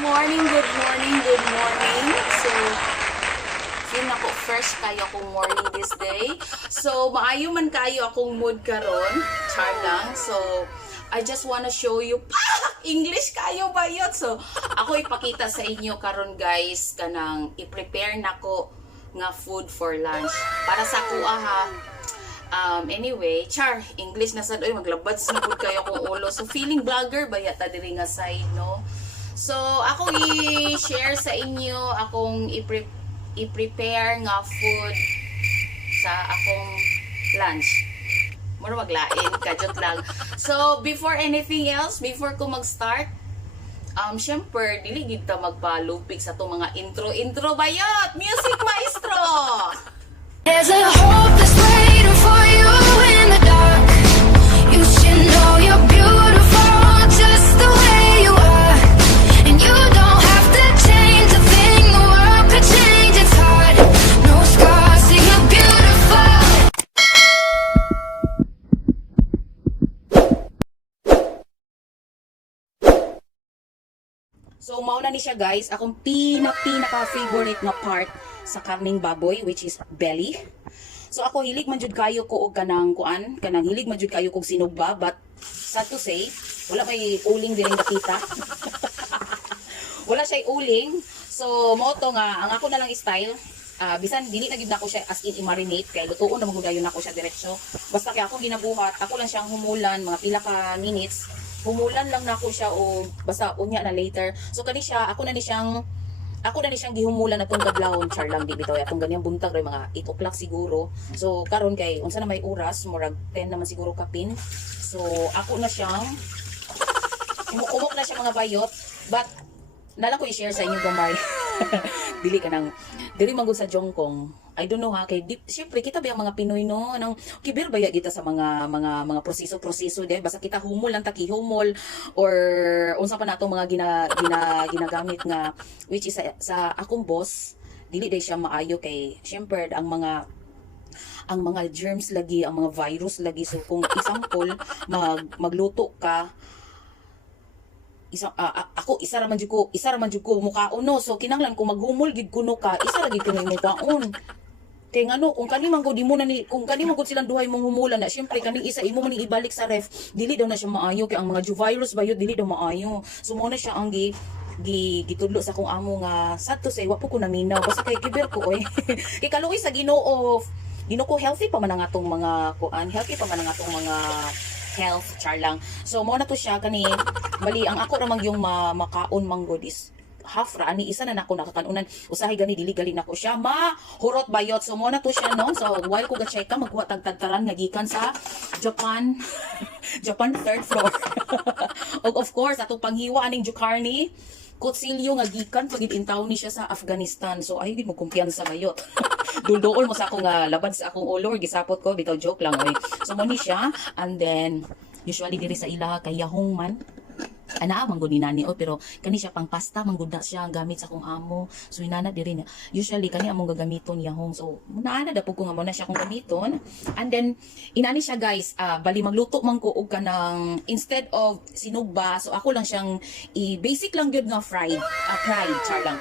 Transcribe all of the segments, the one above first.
morning, good morning, good morning. So, yun ako, fresh kayo akong morning this day. So, maayo man kayo akong mood karon, char lang. So, I just wanna show you, English kayo ba yun? So, ako ipakita sa inyo karon guys, kanang i-prepare nako nga food for lunch. Para sa kuha ha. Anyway, char, English na sad, oy maglabad sa food kayo akong ulo. So, feeling vlogger ba yata diri nga side, no? So, ako i-share sa inyo akong i-prepare nga food sa akong lunch. Mura maglain, kajot lang. So, before anything else, before ko mag-start, syempre, dili gid ta magpalupig sa itong mga intro bayot! Music maestro! There's a hope that's waiting for you in the dark. You should know you're beautiful just the way you are. And you don't have to change a thing, the world could change its heart. No scars, see you're beautiful. So, mauna ni siya guys, akong pinaka-favorite nga part sa karning baboy, which is belly. So, ako hilig man jud kayo ko og kanang hilig man jud kayo kog sinugba, but sad to say, wala may uling diri nakita. Wala siya uling. So, mo to nga, ang ako na lang style, bisan dili na gid nako siya as in i-marinate kay lutuon na magudayon nako siya diretso. Basta kay ako ginabuhat, ako lang siyang humulan mga pila ka minutes. Humulan lang nako siya o basta unya na later. So kani siya, ako na ni siyang gihumulan na tong kadlawon, char lang di bitaw atong ganyan buntag ray mga 8 o'clock siguro. So karon kay unsa na may oras, murag 10 naman siguro kapin. So ako na siyang kumok na siya mga bayot, but nala ko i-share sa inyo gamay. Dili man gud sa Jongkong. I don't know ha, kay syempre kita ba ang mga Pinoy no, nang kibir baya kita sa mga proseso di basta kita humol lang humol or unsa pa natong mga ginagamit nga which is sa akong boss dili day siya maayo kay syempre ang mga germs lagi, ang mga virus lagi. So kung example magluto ka ako isa ra man jud ko mukaon no, so kinahanglan kung maghumol gid kuno ka isa ra gid kuno mukaon kay ngano kung kani man kung kani man silang duhay mong humulan na syempre kani isa imo man ibalik sa ref dili daw na siya maayo kay ang mga virus bayod dili daw maayo. So mo na siya ang gitudlo sa akong amo nga sad to say wa po ko naminaw basta kay kiber ko oy kay kaluoy sa Ginoo ko healthy pa man ang atong mga mga health, char lang. So, mo na to siya, kani, bali, ang ako ramang yung makaon manggod is half ra, ani isa na nako nakakanunan, usahay gani, dili gali nako siya, hurot bayot. So, mo na to siya, no? So, while ko ga-check ka, magkuha tagtaran nga gikan sa Japan, Japan third floor. Of course, atong panghiwa aning Jukarni, kutsilyo nga gikan pagid intaw ni siya sa Afghanistan. So ay gid mo kumpiyansa bayot. Duldool mo sa akong labad sa akong ulo, gisapot ko bitaw joke lang oy. So mo ni siya, and then usually diri sa ila kay yahong man ana manggod ni nani pero kani siya pang pasta manggod na siya gamit sa akong amo. So inana diri niya usually kani among gagamiton yahong. So naana da pug ko nga mo na siya akong gamiton, and then inani siya guys, bali magluto man ko og kanang instead of sinugba, so ako lang siyang basic lang gyud nga fried char lang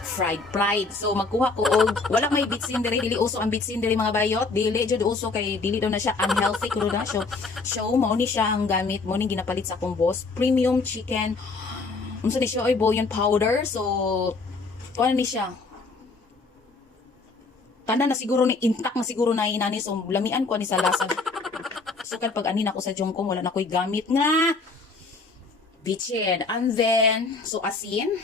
fried pride. So magkuha ko og wala may bitsin diri, dili uso ang bitsin diri mga bayot, dili jud uso kay dili daw na siya unhealthy kuno na. So mao ni siya ang gamit, mo ning ginapalit sa akong boss, premium chicken. Unsa ni siya oy bouillon powder. So kuan ni siya tanan na siguro ni intact na siguro na inani, so lamian ko ni sa lasa. So pag anin ako sa Jongkong wala na ko'y gamit nga bitchin. And then so asin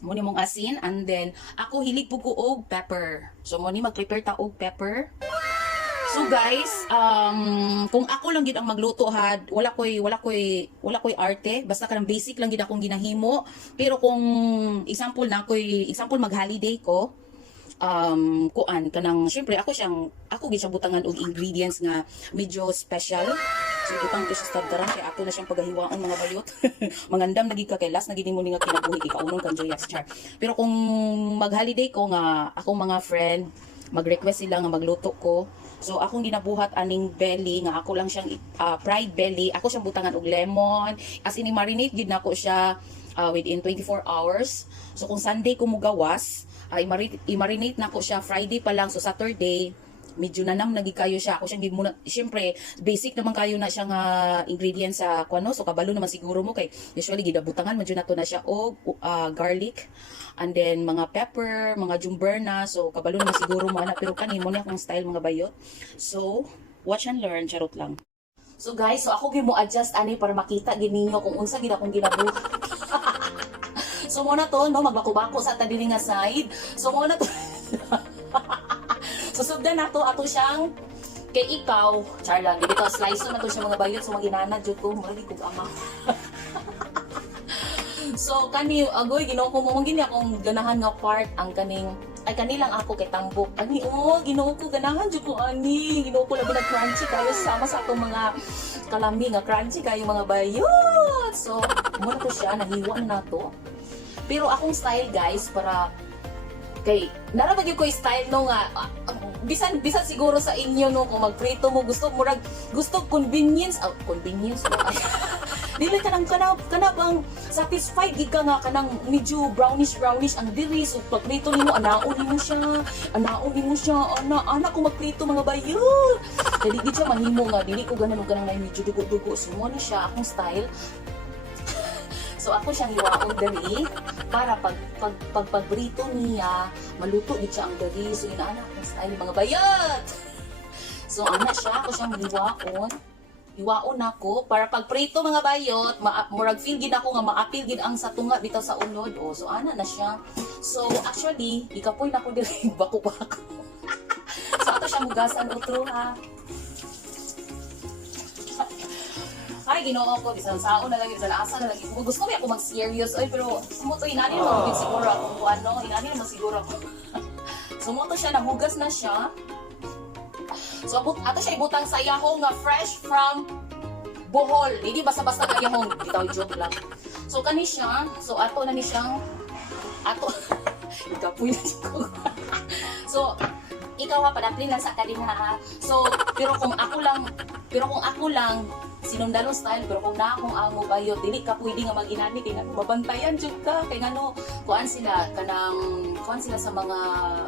mo ni mong asin, and then ako hilig po ko og pepper. So mo ni mag-prepare ta og pepper. So guys, kung ako lang gid ang magluto had, wala koy arte, basta kanang basic lang gid akong ginahimo. Pero kung example mag-holiday ko, kuan kanang syempre ako gid siya butangan og ingredients nga medyo special. So butang ko siya sa tabdaran kay ako na siyang pagahiwaon mga bayot. Mangandam lagi ka kay last na gid mo ni nga kinabuhi ikaunon kan joyas char. Pero kung mag-holiday ko nga akong mga friend mag-request sila nga magluto ko, so akong ginabuhat aning belly nga ako lang siyang fried belly, ako siyang butangan og lemon, as in marinate gid nako siya within 24 hours. So kung Sunday ko mugawas, i-marinate na ko siya Friday pa lang. So Saturday, medyo nanang nagikayo siya. Ako siyang muna, syempre, basic naman kayo na siyang ingredients sa kuano. So kabalo naman siguro mo kay usually gidabutangan man na to na siya og garlic and then mga pepper, mga jumberna. So kabalo naman siguro mo ana pero kanin mo na akong style mga bayot. So watch and learn, charot lang. So guys, so ako gyud mo adjust ani para makita gid ninyo kung unsa gid akong ginabuhat. So mo na to no magbako-bako sa tadili nga side. So mo na to. So sugdan nato ato siyang kay ikaw, char lang, dito slice na to siya mga bayot so maginana jud ko, mura di ko ama. So kani agoy Ginoo ko mo gini akong ganahan nga part ang kaning ay kanilang ako kay tambok. Ani Ginoo ko ganahan jud ko ani. Ginoo ko labi na crunchy kayo sama sa atong mga kalambi nga crunchy kayo mga bayot. So mo na to siya nahiwa na to. Pero akong style guys para kay narabag ko yung style no nga bisan siguro sa inyo no kung magprito mo gusto convenience convenience no dili kanang kanang satisfied gid ka nga kanang medyo brownish ang diri so pagprito nimo anaon nimo siya ana ko magprito mga bayot dili gid siya mahimo nga dili ko ganan kanang medyo dugo so mo na siya akong style. So ako siyang hiwaon dali para pagbrito niya, maluto gid siya ang dali. So inaana akong style mga bayot. So ana siya, ako siyang hiwaon. Hiwaon ako para pagprito mga bayot, murag feel gid ako nga maapil gid ang sa tunga bitaw sa unod. Oh, so ana na siya. So actually, ikapoy na ko dili bako-bako. So ato siya mugasan utro ha. Ay, Ginoo ko, bisan sao na lagi, bisan asa na lagi. Kung gusto mo ako mag-serious, ay, pero sumuto, inani naman din siguro ako kung ano, inani naman siguro ako. Sumuto siya, nahugas na siya. So, ato siya ibutang sa yahong nga fresh from Bohol. Hindi basta-basta nga yahong, bitaw joke lang. So, kani siya, so ato na ni siyang, ikapoy na ko. So, ikaw ha, padaplin lang sa kadin ha. So, pero kung ako lang, sinundalo style pero kung na akong amo bayot dili ka pwede nga mag-inani kay ngano mabantayan jud ka kay ngano kuan sila sa mga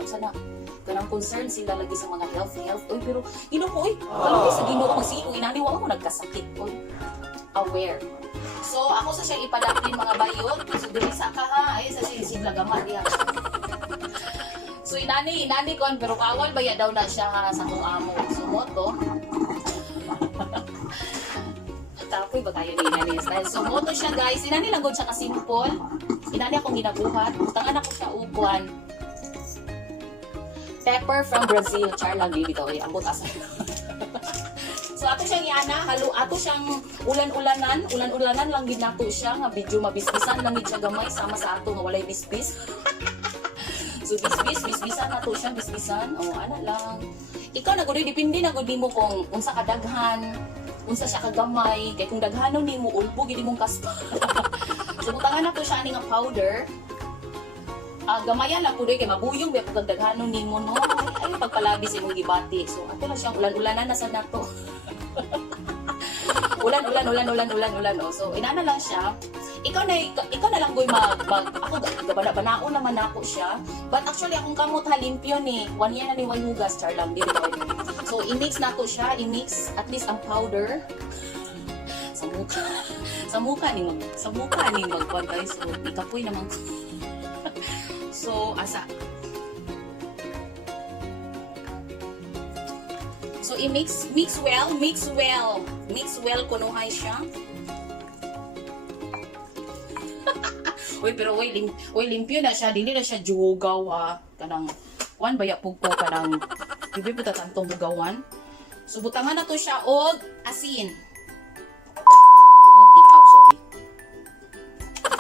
sana kanang concern sila lagi sa mga health oy pero Ginoo ko oy kalaki sa Ginoo ko magsiyo inani wa ko nagkasakit oy aware. So ako sa siya ipadaplin mga bayot so dili sa ka ha ay sa sigla gama diha. So inani kon pero kawal baya daw na siya ha sa akong amo so moto tapoy ba kayo ni inani style. So moto siya guys, inani lang gud siya ka simple. Inani akong ginabuhat, utangan ako siya upuan. Pepper from Brazil, char lang di bitaw ambot asa. So ato siyang iana, ato siyang ulan-ulanan lang gid nato siya nga medyo mabisbisan lang gid siya gamay sama sa ato nga walay bisbis. So bisbisan nato siya, bisbisan. Oh, ana lang. Ikaw na gud depende na gud nimo kung unsa kadaghan. Unsa siya kagamay kay kung daghanon nimo ulbo gid imong kaspa. So butangan nato siya ani nga powder. Gamayan lang pud kay mabuyong ba pag daghanon nimo no. Ay pagpalabis imong gibati. So ato na siyang ulan-ulanan na sa nato. ulan oh. So inana lang siya. Ikaw na lang goy ako banaon naman ako siya. But actually akong kamot halimpyo ni. 1 year na ni way hugas char lang dito. So i-mix nato siya, i-mix at least ang powder sa mukha ni magkuan guys. So ikapoy naman. So asa. So i-mix well kunuhay siya. Uy, pero limpyo na siya, dili na siya jugaw ha. Kanang kuan baya pugpo kanang bibi po tatantong bugawan. So butangan na to siya og asin. Sorry.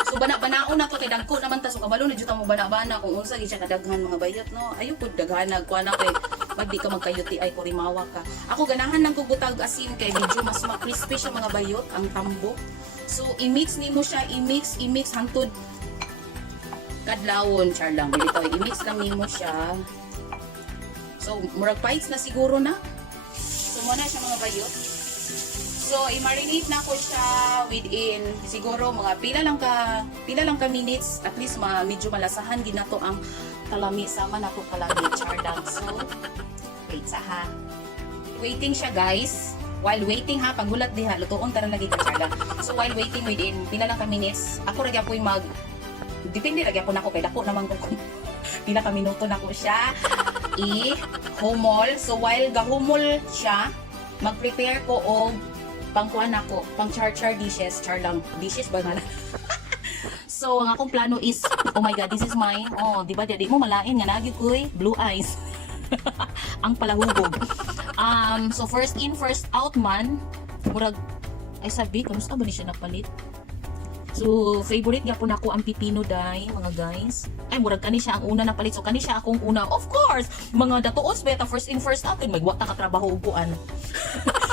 So bana-banaon na to kay dagko naman ta so kabalo na jud mo bana-bana kung unsa gid siya kadaghan mga bayot no. Ayo pud daghan kuan na kay magdi ka magkayuti ay kurimawa ka. Ako ganahan nang butag asin kay medyo mas crispy siya mga bayot ang tambok. So i-mix nimo siya, i-mix hangtod kadlawon char lang bitaw i-mix lang nimo siya. So murag pites na siguro na. So mo na siya mga bayot. So, i-marinate na ko siya within siguro mga pila lang ka minutes, at least medyo malasahan din nato ang kalami sama nato kalami chardang. So, wait sa ha. Waiting siya guys. While waiting ha, paghulat diha, lutuon tara lagi ka chardang. So, while waiting within pila lang ka minutes, ako ra gyapon depende ra gyapon ako kay dako naman ko kung pila ka minuto na ko siya i-humol. So, while gahumol siya, mag-prepare ko og pangkuan ako, pang char dishes, char lang, dishes ba nga. So, ang akong plano is, oh my god, this is mine. Oh, di ba, di mo malain nga nagyo koy blue eyes. Ang palahubog. So first in, first out man, murag, ay sabi, kamusta ba ni siya napalit? So, favorite gyapon ako ang pipino dai, mga guys. Ay, murag kani siya ang una na palit. So, kani siya akong una. Of course, mga datuos, beta first in, first out. May wata ka trabaho upuan.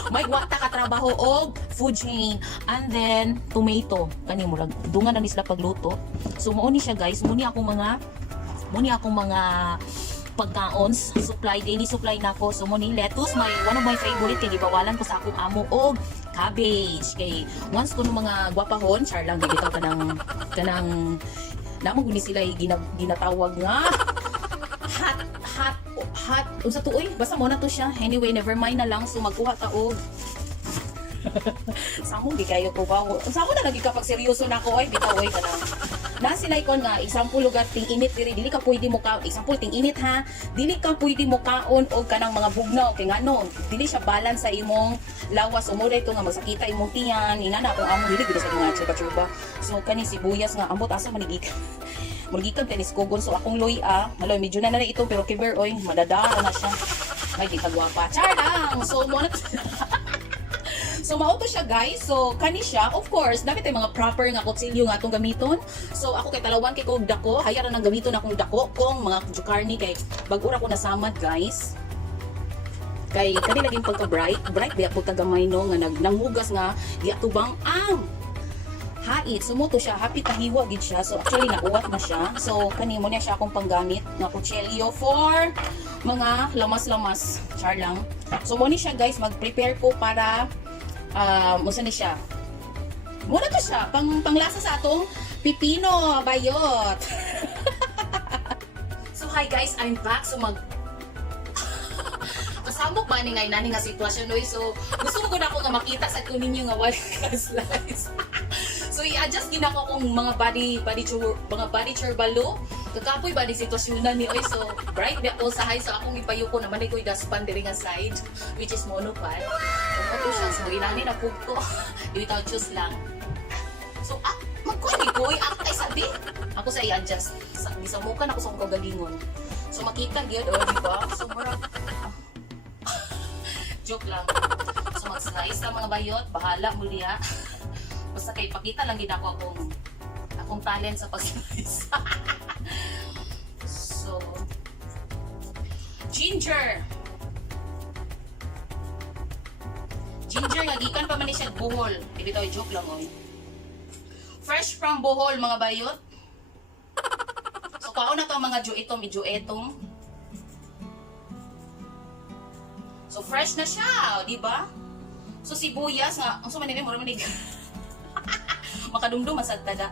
May wata ka trabaho og food chain. And then, tomato. Kani murag, dungan na ni sila pagluto. So, mauni siya guys. Muni akong mga pagkaons, supply, daily supply na ko. So, muni lettuce, one of my favorite, kay gibawalan ko sa akong amo og cabbage. Kay once ko ng mga gwapahon, char lang, bibitaw kanang namang guni sila ginatawag nga hot unsa to oy, basta mo na to siya. Anyway, never mind na lang. So, magkuha ka og samong di kayo ko ba? Sa ako na lagi kapag seryoso na ako, oy, bitaw oy kanang na sila ikon nga example lugar ting init dili ka pwede mo ka example ting init ha, dili ka pwede mo kaon og kanang mga bugnaw kay ngano dili siya balance sa imong lawas o mo dito nga masakita imong tiyan inana kung amo dili gid sa mga churba. So kani sibuyas nga ambot asa manigik magikan tenis kogon. So akong loya maloy medyo na ito pero kiber oy madadara na siya, ay di ka gwapa char lang. So mo na so mauto siya guys. So kani siya, of course dapat ay mga proper nga kutsilyo nga atong gamiton. So ako kay talawan kay kog dako, hayara nang gamiton akong dako kong mga jukarni kay bag-ura ko nasamad guys. Kay kani laging pagka bright biya pud tagamay no nga nanghugas nga di atubang ang hait. So moto siya happy tahiwa gid siya. So actually nauwat na siya. So kani mo niya siya akong panggamit nga kutsilyo for mga lamas-lamas char lang. So mo ni siya guys, mag-prepare ko para musa ni siya. Muna to siya, panglasa sa atong pipino bayot. So hi guys, I'm back. So kasambok ba ni nani nga sitwasyon noy. So gusto ko na ako nga makita sa kunin niyo nga wala ka slides. So i-adjust din ako kung mga body churbalo. Kakapoy ba ni sitwasyon na ni oy. So bright ba ko sa high. So akong ipayuko naman ay ko'y daspan diri nga side which is monopal. Ito siya. So inani na pug ko. Without choose lang. So magkuha ko ay sabi. Ako sa i-adjust. Gisamukan ako sa akong kagalingon. So makita gyud di ba? So murag joke lang. So mag-slice lang mga bayot, bahala mo liya. Basta kay pakita lang gid ako akong talent sa pag-slice. So ginger nga gikan pa man ni siya Bohol. Dili tayo joke lang oy. Fresh from Bohol mga bayot. So kaon na to mga medyo etong. So fresh na siya, di ba? So sibuyas nga, ang sumanin mo manig. Makadumdum masad tada.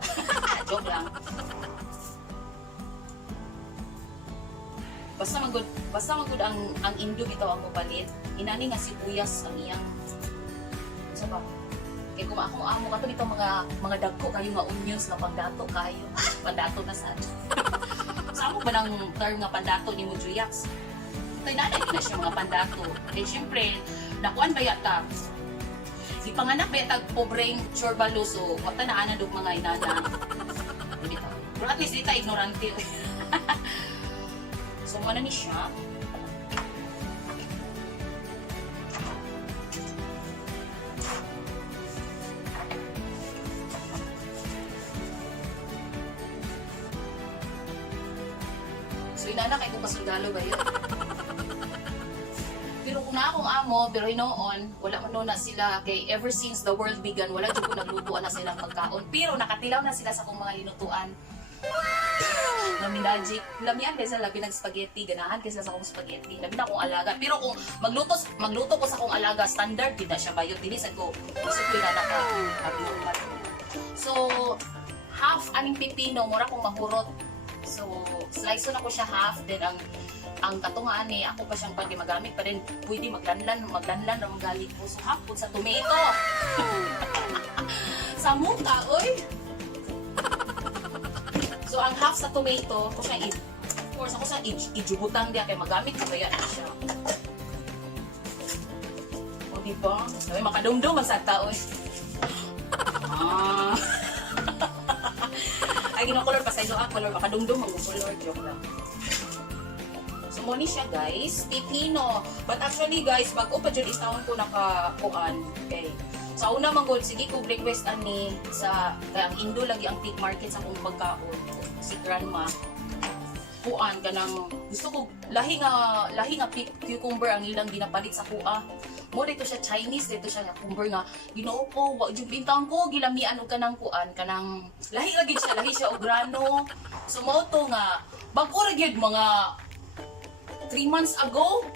Joke lang. Basta magud ang indo bitaw ang mupalit. Inani nga sibuyas ang iyang. So ba? Kay kung akong amo kato dito mga dagko kayo nga onions na pangdato kayo. Pandato na sad. Sa amo ba nang term nga pandato ni Mujuyaks? Kaya nanay na siya mga pandato. Eh syempre, nakuan ba yata? Ipanganak ba yata pobreng churbalo. So, wata na anad og mga inana. Pero at least dita ignorante. So, ano ni siya? So, inana kay kung kasundalo ba yun? Pero kung na akong amo, pero hinoon, wala man na sila. Kay ever since the world began, wala dyan ko naglutuan na silang pagkaon. Pero nakatilaw na sila sa kong mga linutuan. Magic. Lamian kaysa labi ng spaghetti, ganahan kaysa sa akong spaghetti. Labi na akong alaga. Pero kung magluto ko sa akong alaga, standard kita siya bayot. Dinisan ko, gusto ko na naka. So, half aning pipino, mura kong mahurot. So, slice na ko siya half, then ang katungaan ni ako pa siyang pwede magamit pa rin, pwede maglanlan na magalit ko. So, half po sa tomato. Sa muka, oy! So, ang half sa tomato, ko siya of course, ako sa ijubutan diya, kaya magamit ko kaya na siya. O, diba? Sabi, makadumdum ang sa tao, Ay, gino-color pa sa ilo color, makadumdum ang color, joke lang. So, muna siya, guys. Pipino. But actually, guys, bago pa dyan istawon ko nakakuan. Okay. Sa una man good, sige ko request ani sa ang Indo lagi ang pig market sa kong pagkaon. Si grandma. Kuan kanang gusto ko lahi nga pig cucumber ang ilang ginapalit sa kuha. Mo dito siya Chinese, dito siya cucumber nga Ginoo ko, wa jud bintang ko gilamian og kanang kuan kanang lahi lagi siya og grano. So mo to nga bag-o ra gyud mga 3 months ago.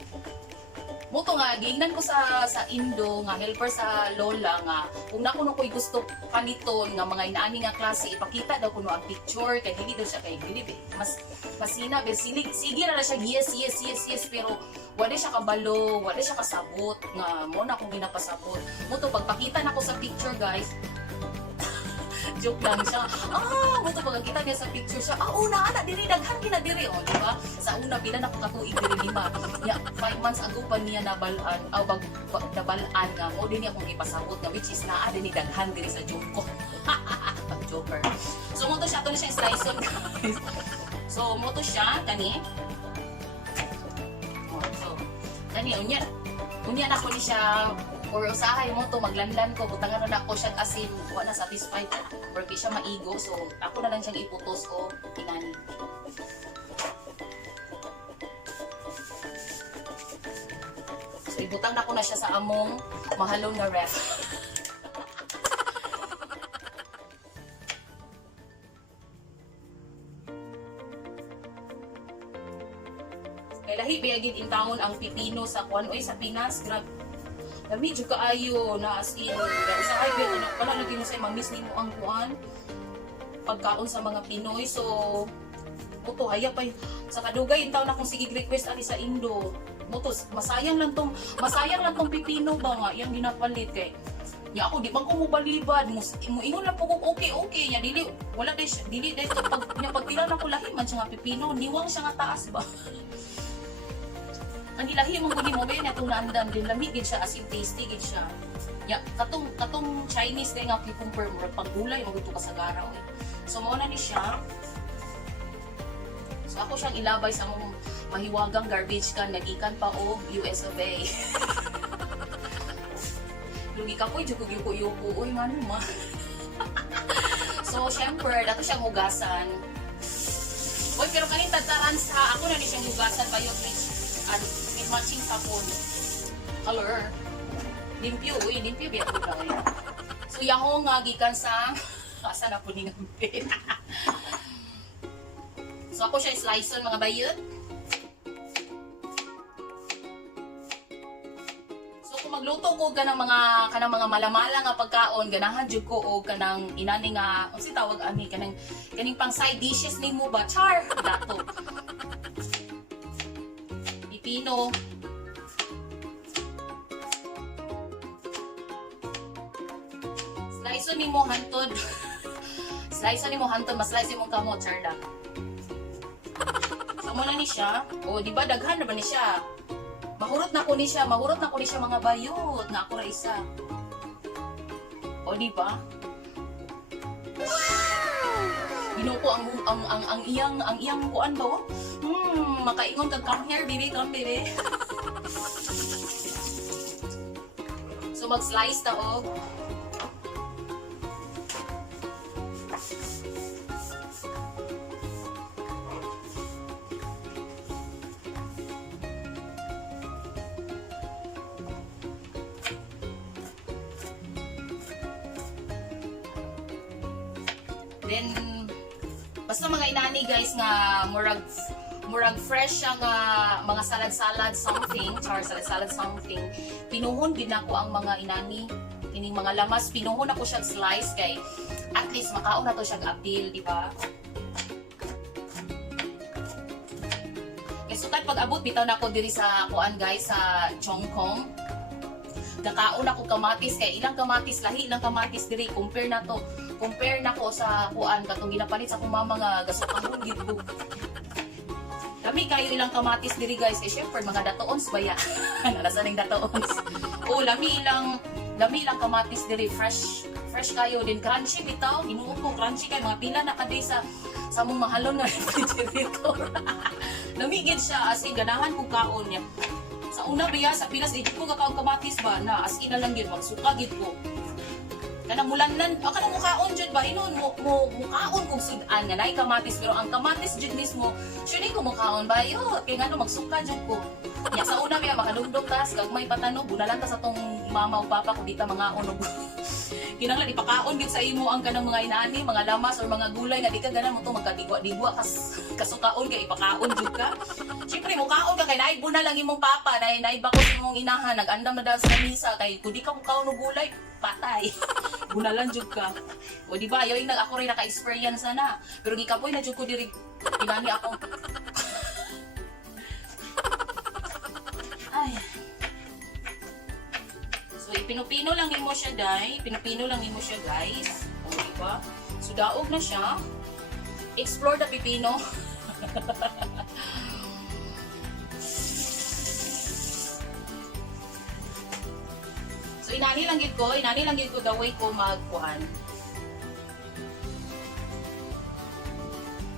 Moto nga, giingnan ko sa Indo, nga helper sa lola nga, kung na kuno ko'y gusto paliton nga mga inaani nga klase, ipakita daw kuno ang picture, kaya hindi daw siya kay bilib eh. Mas masina, sige na siya, yes, pero wala siya kabalo, wala siya kasabot, nga mo na akong ginapasabot. Moto, pagpakita na ko sa picture guys, joke lang siya. Moto pagkita niya sa picture siya, una ana diri daghan gina diri oh, di ba? Sa una pila na ko katuig diri 5. Ya 5 months ago pa niya nabalan nabalan nga mo din niya akong ipasabot nga which is naa din ni daghan diri sa Jungko. Pag joker. So mo to siya slice guys. So mo to siya kani. So kani unya na ko ni siya or usahay mo to maglanlan ko butangan na ako siya asin wa na satisfied porque siya maigo so ako na lang siyang iputos o inani. So ibutang na ko na siya sa among mahalong na ref. Kaya lahi biyagid in town ang pipino sa kuan oy sa Pinas grab. Lami jud kaayo na as in sa highway ano pala lagi mo say mamiss nimo ang kuan pagkaon sa mga Pinoy so moto haya pa sa kadugay intaw na kung sige request ani sa Indo moto masayang lang tong pipino ba nga yang ginapalit kay ya ako di man ko mo balibad mo ingon lang po ko okay nya dili wala dili to pag pila na ko lahi man siya nga pipino niwang siya nga taas ba. Ang ilahi mong guni mo ba yun itong naandam din lamigin siya as in tasty gid siya. Ya, katong Chinese kay nga cucumber mo paggulay maguto ka sa garaw eh. So mao na ni siya. So ako siyang ilabay sa mong mahiwagang garbage can nagikan pa og US of A. Lugi ka ko yuko oy ngano ma. So syempre dato siyang hugasan. Oy pero kanin tataran sa ako na ni siyang hugasan bayo with matching sapon color limpyo biya ko lang so yaho nga gikan sa asa na po ni ngambit. So ako siya slice mga bayot. So kung magluto ko kanang mga malamala nga pagkaon ganahan jud ko og kanang inani nga unsa tawag ani kaning pang side dishes nimo ba char dato pino. Slice ni mo hantod. Maslice mo kamo charla. So mo na ni siya. O di ba daghan na ba ni siya? Mahurot na ko ni siya mga bayot nga ako ra isa. O di ba? Ginoo ko ang iyang kuan ba? Makaingon kag come here baby. So mag-slice ta og then Basta mga inani guys nga murag fresh siya nga mga salad something, salad something. Pinuhon gid nako ang mga inani, kining mga lamas pinuhon ako siya slice kay at least makaon na to siya appeal, di ba? Kay sukat pag abot bitaw nako diri sa kuan guys sa Chongqing. Nakaon ako kamatis kay ilang kamatis lahi ilang kamatis diri compare nako sa kuan katong ginapalit sa akong mama nga gasukahon gid ko. Kami kayo ilang kamatis diri guys kay syempre mga datoons ba ya? Nalasaning datoons. Oh, lami ilang kamatis diri fresh kayo din crunchy bitaw ginuot ko crunchy kay mga pila na kaday sa mong mahalon nga refrigerator. Namigid siya as in ganahan ko kaon niya. Sa una biya sa Pinas di ko kakaon kamatis ba na as in na lang yun magsuka gid ko. Kanang mulanlan, kanang mukaon jud ba inon mo mukaon kog sudan nga nay kamatis pero ang kamatis jud mismo sure ko mukaon ba yo kay ngano magsuka jud ko. Nya sa una biya makalundok tas gagmay patanog bunalan ta sa tong mama o papa ko dita mga unog. Kinahanglan ipakaon gid sa imo ang kanang mga inani, mga lamas or mga gulay nga di ka ganan mo to magkadigwa-digwa kasukaon kay ipakaon jud ka. Siyempre mukaon ka kay naib na lang imong papa, naib ako imong inahan, nag-andam na daw sa misa kay kung di ka mukaon og gulay, patay. Bunalan jud ka. O di ba, yo ing ako rin naka-experience na. Pero gikapoy na jud ko diri inani ako. Ay. So ipinupino lang nimo siya, pinupino lang nimo siya, guys. O di ba? So daog na siya. Explore the pipino. So inani lang gid ko the way ko magkuan.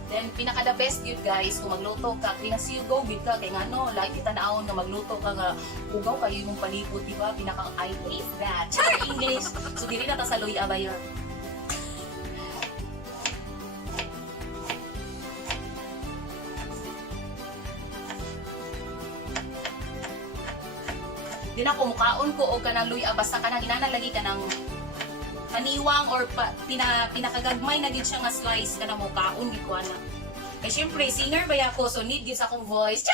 Then pinaka the best gid guys kung magluto ka, pinasiugaw gid ka kay ngano like kita naon nga magluto ka nga ugaw kayo imong palibot, di ba? Pinaka I hate that. Char English. So dili na ta sa luya ba yun. Di na ko mukaon ko o kanang luya basta kanang inanalagi kanang paniwang or pinakagagmay na gid siya nga slice kanang mukaon gid ko ana. Kay syempre singer ba ako so need gid sa akong voice.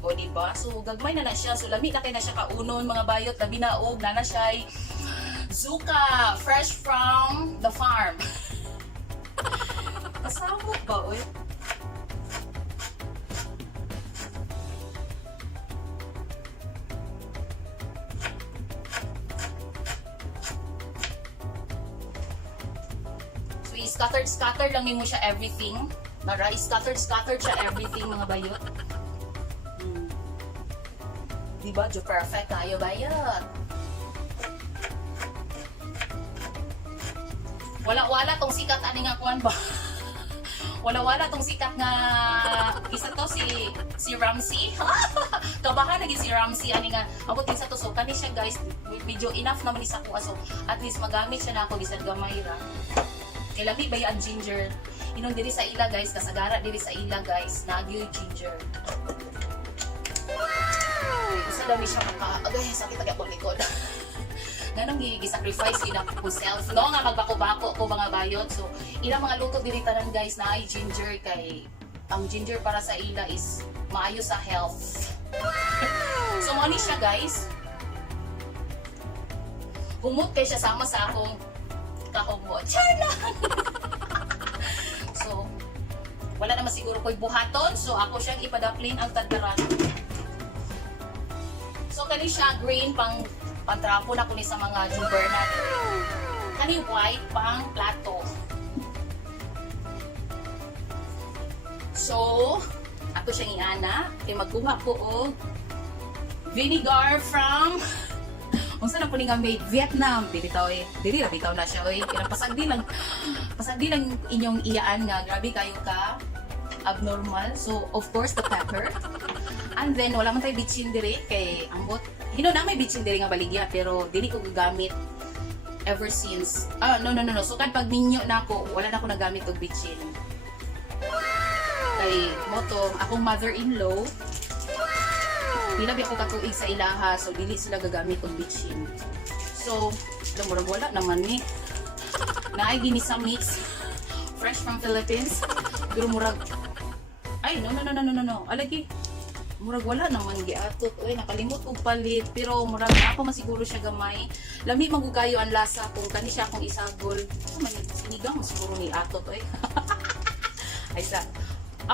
O di ba? So gagmay na siya. So lami na kay na siya kaunon mga bayot labi na og na siya zuka fresh from the farm. Kasama ba, oy? So, scatter lang mo siya everything. Mara, scatter siya everything, mga bayot. Diba, jo perfect tayo, bayot. Wala tong sikat ani nga kuan ba? Wala tong sikat nga isa to si Ramsey. Kabahan lagi si Ramsey ani nga abot din sa to so kani siya guys video enough naman isa ko so at least magamit siya na ako bisan gamay ra. Kay labi ba ang ginger? Inon diri sa ila guys kasagara diri sa ila guys nagyoy ginger. Wow! Isa dami siya agay sakit agay ko likod. Ganang gi-sacrifice ina ko self no nga magbako-bako ko mga bayot so ilang mga luto diri tanan guys na ay ginger kay ang ginger para sa ila is maayo sa health. So mo ni siya guys humot kay siya sama sa akong kahumot charla. So wala naman siguro ko'y buhaton so ako siyang ipadaplin ang tadkaran. So kani siya green pantrapo na ko ni sa mga jumper natin. Kani white pang plato. So, ako siyang iana, kay magkuha ko og vinegar from unsa na po ni nga made Vietnam. Dili bitaw na siya oy. Pasagdi lang inyong iyaan nga grabe kayo ka abnormal. So, of course the pepper. And then wala man tay bitchin diri kay ambot hino na may bitchin diri nga baligya pero dili ko gagamit ever since. No. So kad pag minyo na ako, wala na ako nagamit og bitchin. Kay moto akong mother-in-law. Pila biya ko katuig sa ilaha, so dili sila gagamit og bitchin. So, murag wala naman ni. Naay gini sa mix. Fresh from Philippines. Pero murag, ay, no. Alagi, murag wala naman giatot. Uy, nakalimot og palit. Pero murag ako masiguro siya gamay. Lami magugayo ang lasa kung kani siya kung isagol. Sinigang masiguro ni atot. Uy. Ay sa,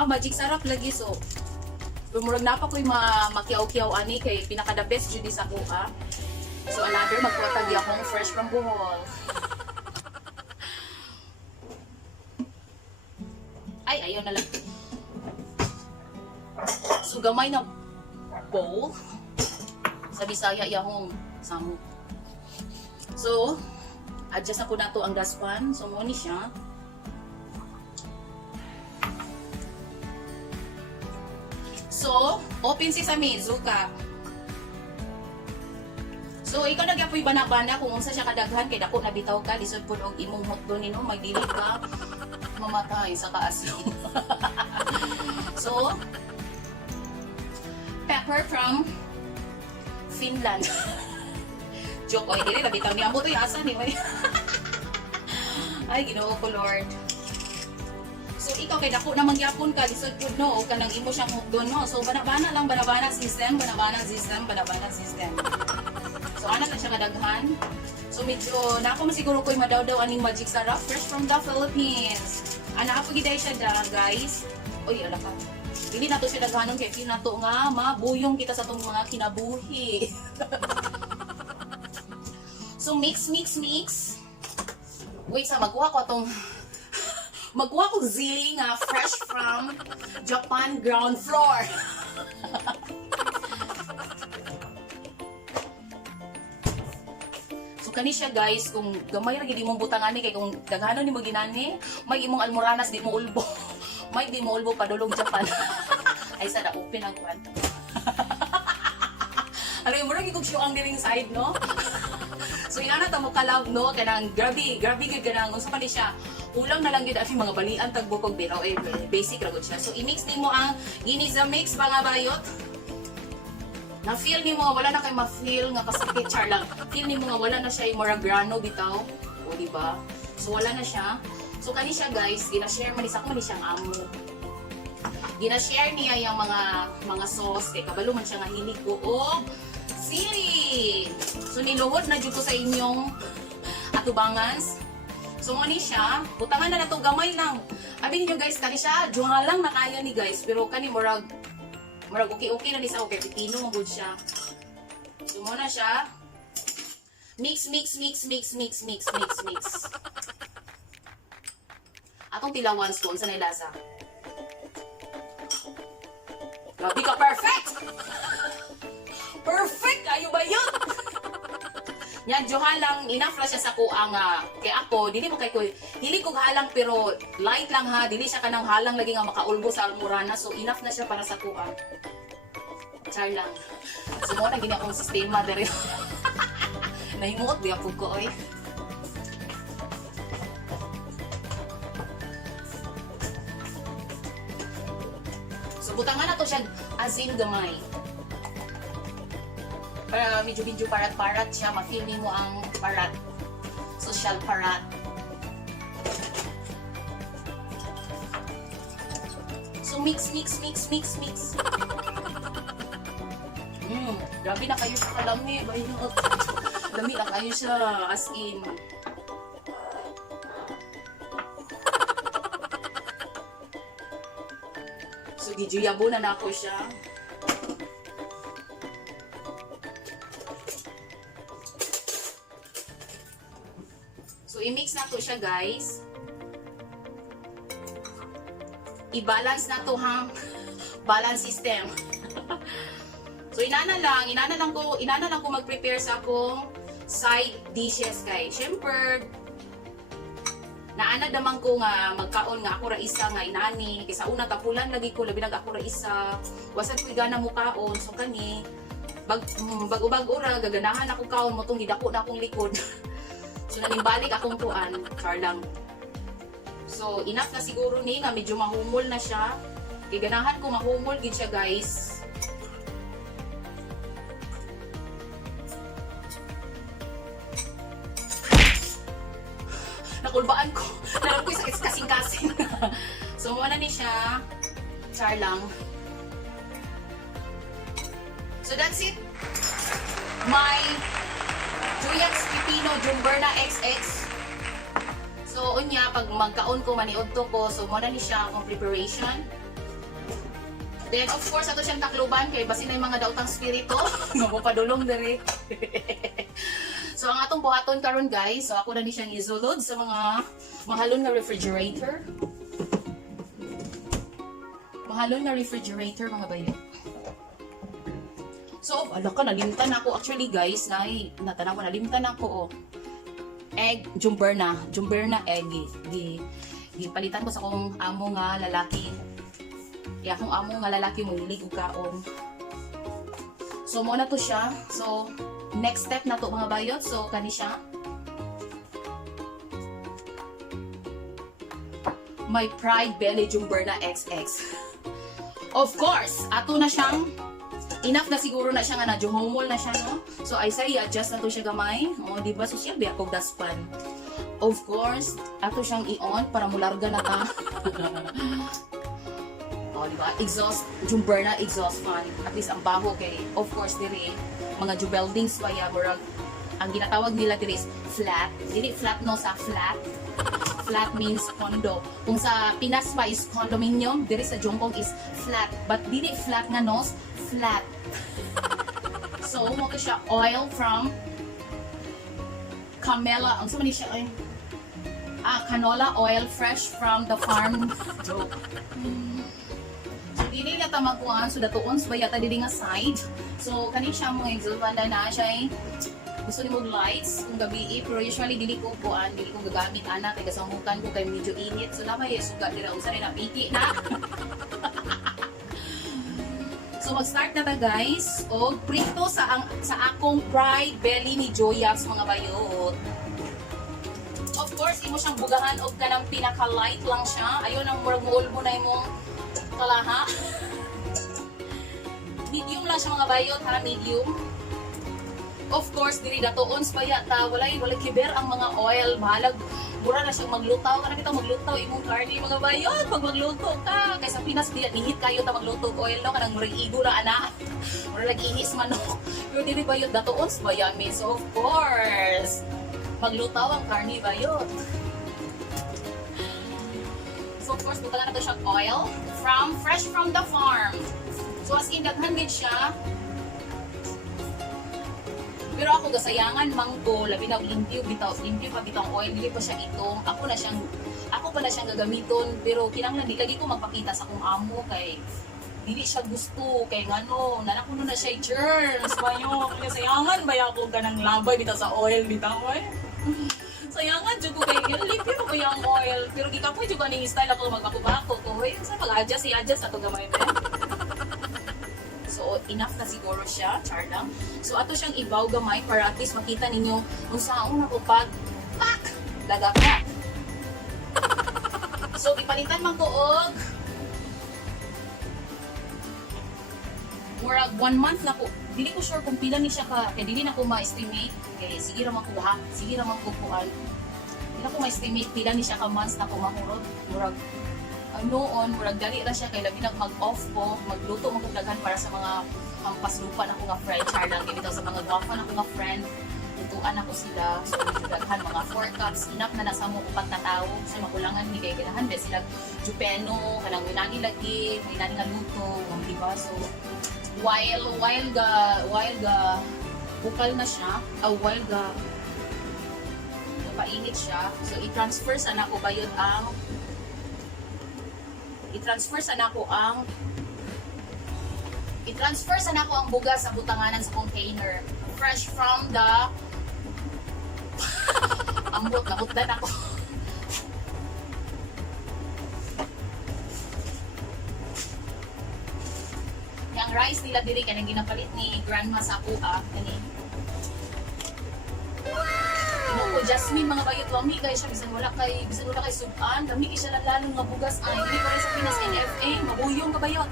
magic sarap lagi. So, pero murag napa ko'y makiyaw-kiyaw ani kay pinaka the best jud sa kuha. So another magkuwatag akong fresh from Bohol. Ay, ayaw na lang. So gamay na bowl. Sa Bisaya yahong samok. So, adjust ako na to ang gas pan. So mo ni siya. So, open sesame, zuka. So, ikaw nagyapoy bana-bana kung unsa siya kadaghan kay dako nabitaw ka lisod pud og imong hotdog nino magdili ka mamatay sa kaaslo. So, pepper from Finland. Joke oy, dili nabitaw ni amo to asa ni oy. Ay, Ginoo ko Lord. So, ikaw kay dako na magyapon ka lisod pud no og kanang imo siyang hotdog no. So, bana-bana lang, bana-bana system. So, ana na siya kadaghan. So, medyo, na ako masiguro ko'y madawdaw aning magic sarap. Fresh from the Philippines. Ana, ako giday siya guys. Uy, ala ka. Hindi na to siya daghanon kay feel na to nga, mabuyong kita sa tong mga kinabuhi. So, mix. Wait, magkuha ko tong magkuha ko zili nga fresh from Japan ground floor. So kani siya guys, kung gamay ra gid imong butangani kay kung daghanon nimo ginani, may imong almoranas di mo ulbo. May di mo ulbo padulong Japan. Ay sada open ang kwan. Ari mo ra gid kog ang diring side no. So inana ta mo kalab no kanang grabe gid kanang unsa pa ni siya. Ulang na lang gid ang mga balian tagbukog biro basic ra gud siya. So i-mix nimo ang giniza mix mga bayot. Na-feel ni mo, wala na kayo ma-feel nga pasakit, char lang. Feel ni mo nga wala na siya yung mura grano bitaw. O, diba? So, wala na siya. So, kani siya guys, ginashare man isa ko man siyang amo. Ginashare niya yung mga sauce. Kaya kabalo man siya nga hilig ko. O, sili! So, niluhod na dyan ko sa inyong atubangans. So, mo ni siya. Butangan na na to, gamay lang. Abi niyo guys, kani siya, juhalang na kaya ni guys. Pero kani murag okay na ni sa okay, pipino mo good siya. So mo na siya. Mix. Atong tilawan stone sa nilasa. Grabe ka, perfect! Perfect! Ayo ba yun? Yan, johalang, enough na siya sa kuang kay ako, dili mo kay ko, dili kog halang pero light lang ha, dili siya kanang halang lagi nga makaulbo sa almorana, so enough na siya para sa kuang. Char lang. So mo na gini akong sistema dere. Nahimuot biya pug ko oy. So butangan na to siya asin gamay. Para medyo parat-parat siya, ma-feel mo ang parat. Social parat. So mix. Grabe na kayo sa kalami. Bayot. Lami na kayo siya, as in. So gijuyabo na ako siya. So, i-mix na to siya, guys. I-balance na to, ha? Balance system. So, inana lang ko mag-prepare sa akong side dishes, guys. Siyempre, naana naman ko nga magkaon nga ako ra isa nga inani. Kaysa una tapulan lagi ko, labi nag ako ra isa. Wasad ko igana mo kaon. So, kani, bag-ubag ora, gaganahan ako kaon mo itong hidako na akong likod. So, nanimbalik akong tuan, char lang. So, enough na siguro ni nga medyo mahumol na siya. Giganahan ko mahumol gid siya, guys. nakulbaan ko. Nalang ko sakit kasing-kasing. So, muna ni siya. Char lang. So, that's it. My Juyax Pipino Jumberna XX. So, unya, pag magkaon ko, maniod to ko. So, muna ni siya akong preparation. Then, of course, ato siyang takluban kay basin na yung mga dautang spirito. Mapapadulong dere. So, ang atong buhaton karon guys, so ako na ni siyang isulod sa mga mahalon nga refrigerator. Mahalon nga refrigerator, mga bayo. So, ala ka, nalimtan ako. Actually guys, natanaw ko, nalimtan ako. Egg, Jumberna egg. Gipalitan ko sa akong amo nga lalaki. Kaya akong amo nga lalaki mo hilig og kaon. So, muna to siya. So, next step na to mga bayot. So, kani siya. My Pride Belly Jumberna XX. Of course, ato na siyang enough na siguro na siya nga na-juhomol na siya, no? So, I say, i-adjust na to siya gamay. O, diba? So, siya biya kong daspan. Of course, ato siyang i-on para mularga na ta. O, diba? Exhaust, Jumberna exhaust fan. At least ang baho kay, of course, diri, mga jubeldings pa ya, murag, ang ginatawag nila diri is flat. Dili flat no sa flat. Flat means condo. Kung sa Pinas pa is condominium, diri sa Jongkong is flat. But dili flat nga nose, flat. So, mo ko siya oil from Camela. Ang sama ni siya ay canola oil fresh from the farm. Joke. So, dili na tamaguan. So, datuon sa bayata dili nga side. So, kani siya mo exulbanda na siya gusto ni mo lights kung gabi pero usually dili ko gagamit anak kay kasamutan ko kay medyo init. So, namay suga dira usa rin na piki na. So, mag-start na ta guys og prito sa akong Pride Belly ni Joyax mga bayot. Of course, imo siyang bugahan og kanang pinaka-light lang siya. Ayon ang murag muulbo na imong kalaha. Medium lang siya mga bayot, ha, medium. Of course, diri datoon sa bayata, walay kiber ang mga oil, bahalag mura na siyang maglutaw. Kana kita maglutaw imong karne mga bayot pag magluto ka. Kaysa Pinas di nihit kayo ta magluto og oil no kanang murag igo na ana. Mura lagi inis manok. Pero diri bayot datoon sa bayami. So of course, maglutaw ang karne bayot. So of course, butangan na to siyang oil fresh from the farm. So as in daghan gid siya. Pero ako gasayangan mangko, labi na limpyo pa bitang oil, dili pa siya itong. Ako pa na siyang gagamiton, pero kinahanglan di lagi ko magpakita sa akong amo kay dili siya gusto kay ngano, nanakuno na siya germs bayo. Gasayangan ba ako ganang labay bitaw sa oil bitaw oy. Sayangan jud ko kay limpyo pa yung oil, pero di ka po jud ning style ako magpakubako ko. Hoy, sa mag-adjust ato gamay ba. So, enough na siguro siya, char lang. So, ato siyang ibaw gamay para at least makita ninyo kung saan ako pag lagaka. So, ipalitan man ko og murag 1 month na ko. Dili ko sure kung pila ni siya ka, kaya dili na ko ma-estimate. Okay, sige raman ko ha, sige raman ko kuan. Dili na ko ma-estimate pila ni siya ka months na ko mahurot. Murag noon, murag dali ra siya kay labi nag mag-off ko, magluto man ko daghan para sa mga pampaslupan ako nga friend, char lang bitaw sa mga guwapan ako nga friend. Lutuan ako sila, so daghan mga 4 cups, enough na nasa mo upat na tao. Kasi makulangan ni kay ganahan ba sila jupeno, kanang minani lagi, minani nga luto, diba? So while ga bukal na siya, while ga painit siya, so i-transfer sa nako bayod ang i-transfer sa nako ang bugas sa butanganan sa container fresh from the ambot na utdan ako. Yang rice nila diri kanang ginapalit ni grandma sa kuha kani. Ko Jasmine mga bayot wami kay siya bisan wala kay sudan, dami kay siya lalong nga bugas ay dili pa rin sa Pinas NFA, mabuyong ka bayot.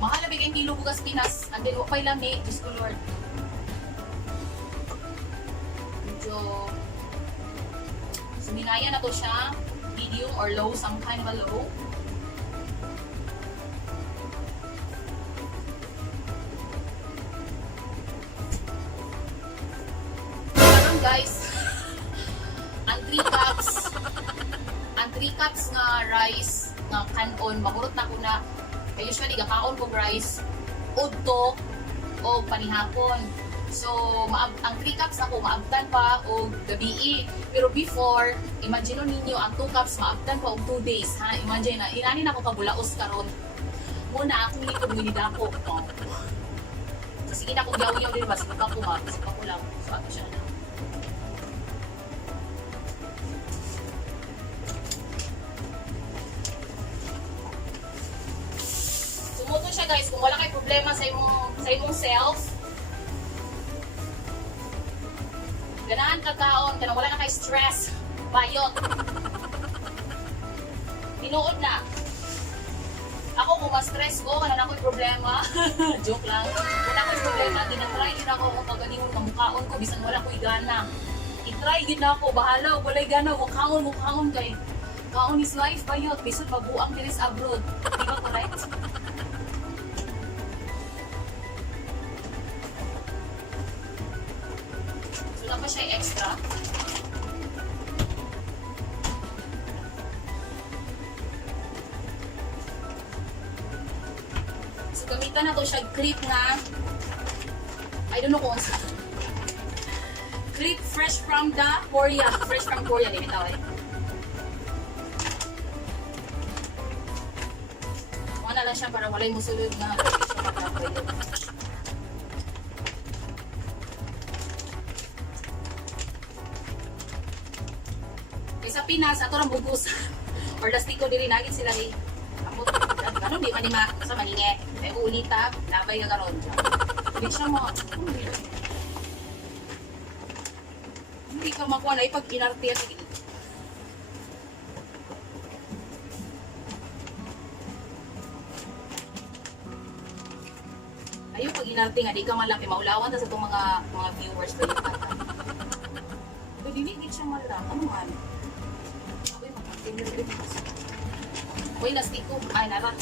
Mahal na bigay kilo bugas Pinas, and then wapay lami, Diyos ko Lord. So minaya na to siya, medium or low, some kind of a low. Parang guys, ang 3 cups nga rice nga kanon, magurot na ko na. Kaya usually gakaon ko rice udto o panihapon. So, ang 3 cups na ko, maabtan pa o gabi. Pero before, imagine ninyo, ang 2 cups maabtan pa o 2 days. Ha? Imagine na, inanin ako kabulaos karon. Muna akong likod minidako. Oh. So, sige na akong yaw-yaw din ba? Sige pa ko ha. Sige pa ko lang. So, ato siya na. Sumuto siya guys, kung wala kay problema sa imong self, ganahan kakaon, kanang wala na kay stress, bayot. Tinuod na. Ako kung ma-stress ko, kanang ako'y problema. Joke lang. Kung ako'y problema, ginatry din ako kung pagalingon kamukhaon ko, bisan wala ko'y gana. I-try din ako, bahala, walay gana, mukhaon kay kaon is life, bayot, bisod mabuang diris abroad. Di ba correct? So, pa siya extra. So, gamitan na to siya clip na I don't know kung sa clip fresh from the Korea. Fresh from Korea, di bitaw eh. Wala lang siya para walay musulod na siya magkapwede. Sa Pinas, ato lang bugos. Or lastiko dili nagit sila ni amot. Ano di man ni sa maninge. May ulita, labay nga karon. Hindi siya mo. Hindi ka makuha na ipag inarte sa ayaw pag inarte nga di ka malaki maulawan ta sa itong mga viewers ba yung kata. Pero hindi siya malaki. Ano man? Uy, lastiko. Ay, nara.